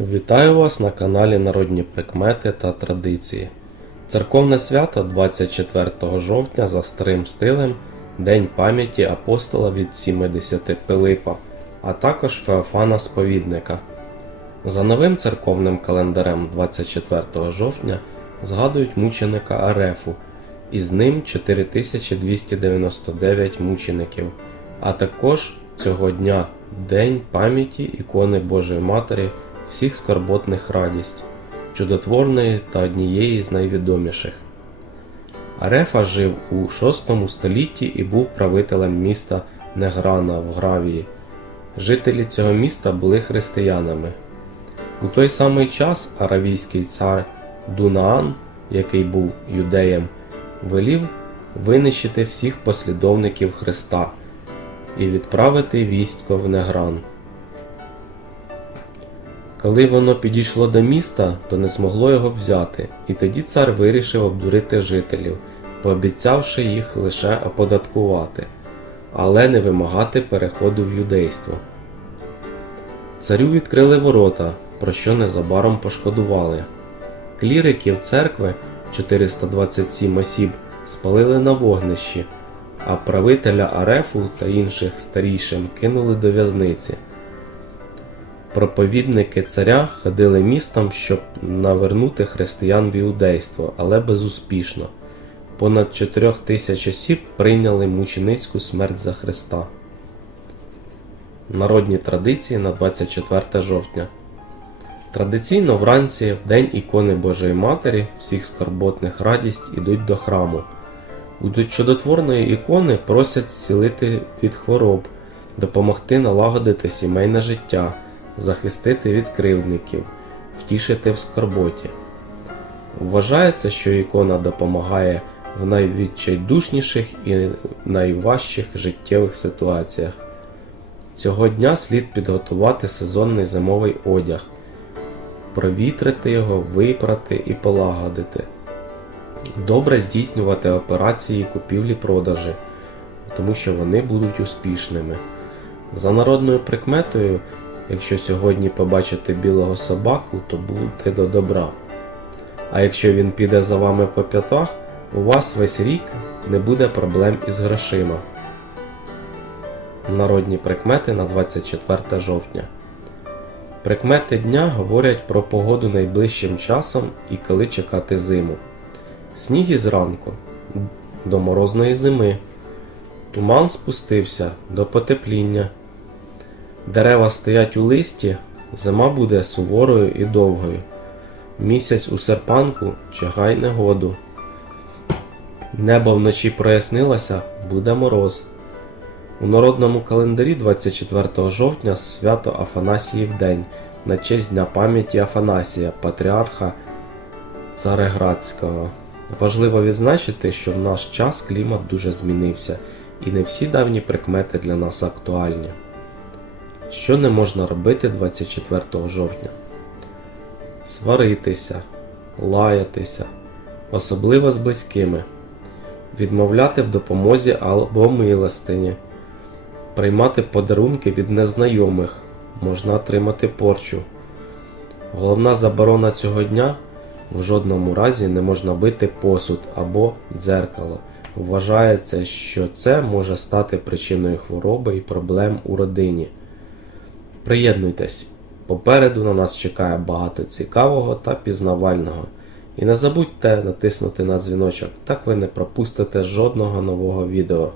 Вітаю вас на каналі Народні Прикмети та Традиції. Церковне свято 24 жовтня за старим стилем День пам'яті апостола від 70 Пилипа, а також Феофана Сповідника. За новим церковним календарем 24 жовтня згадують мученика Арефу, і з ним 4299 мучеників, а також цього дня День пам'яті ікони Божої Матері всіх скорботних радість, чудотворної та однієї з найвідоміших. Арефа жив у 6 столітті і був правителем міста Неграна в Гравії. Жителі цього міста були християнами. У той самий час аравійський цар Дунаан, який був юдеєм, велів винищити всіх послідовників Христа і відправити військо в Негран. Коли воно підійшло до міста, то не змогло його взяти, і тоді цар вирішив обдурити жителів, пообіцявши їх лише оподаткувати, але не вимагати переходу в юдейство. Царю відкрили ворота, про що незабаром пошкодували. Кліриків церкви 427 осіб спалили на вогнищі, а правителя Арефу та інших старішин кинули до в'язниці. Проповідники царя ходили містом, щоб навернути християн в іудейство, але безуспішно. Понад 4 тисяч осіб прийняли мученицьку смерть за Христа. Народні традиції на 24 жовтня. Традиційно вранці, в день ікони Божої Матері, всіх скорботних радість ідуть до храму. У чудотворної ікони просять зцілити від хвороб, допомогти налагодити сімейне життя, захистити від кривдників, втішити в скорботі. Вважається, що ікона допомагає в найвідчайдушніших і найважчих життєвих ситуаціях. Цього дня слід підготувати сезонний зимовий одяг, провітрити його, випрати і полагодити. Добре здійснювати операції купівлі-продажі, тому що вони будуть успішними. За народною прикметою, якщо сьогодні побачите білого собаку, то будьте до добра. А якщо він піде за вами по п'ятах, у вас весь рік не буде проблем із грошима. Народні прикмети на 24 жовтня. Прикмети дня говорять про погоду найближчим часом і коли чекати зиму. Сніг із ранку до морозної зими. Туман спустився до потепління. Дерева стоять у листі, зима буде суворою і довгою. Місяць у серпанку чигай негоду. Небо вночі прояснилося, буде мороз. У народному календарі 24 жовтня свято Афанасіїв день на честь Дня пам'яті Афанасія, патріарха Цареградського. Важливо відзначити, що в наш час клімат дуже змінився, і не всі давні прикмети для нас актуальні. Що не можна робити 24 жовтня? Сваритися, лаятися, особливо з близькими, відмовляти в допомозі або милостині, приймати подарунки від незнайомих, можна отримати порчу. Головна заборона цього дня в жодному разі не можна бити посуд або дзеркало. Вважається, що це може стати причиною хвороби і проблем у родині. Приєднуйтесь, попереду на нас чекає багато цікавого та пізнавального. І не забудьте натиснути на дзвіночок, так ви не пропустите жодного нового відео.